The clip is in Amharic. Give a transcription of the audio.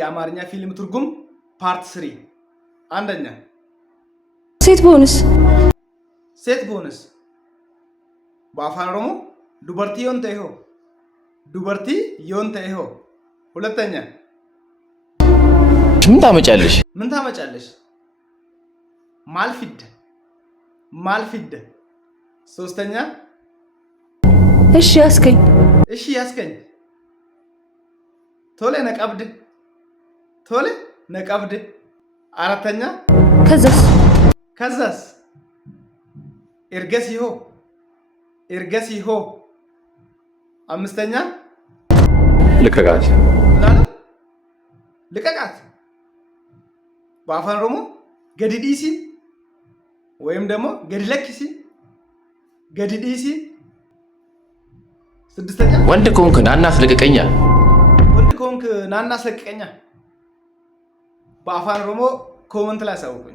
የአማርኛ ፊልም ትርጉም ፓርት 3 አንደኛ ሴት ቦንስ በአፋን ኦሮሞ ዱበርቲ ዮንተ ይሆ ሁለተኛ ምን ታመጫለሽ ማልፊድ ሶስተኛ እሺ ያስከኝ ቶሌ ነቀብድ አራተኛ ከዛስ ኤርገሲሆ አምስተኛ ልቀቃት በአፋን ኦሮሞ ገዲዲሲ ወይም ደግሞ ገዲዲሲ ስድስተኛ ወንድ ኮንክ ናና አስለቅቀኛ በአፋን ኦሮሞ ኮመንት ላይ አሳውቁኝ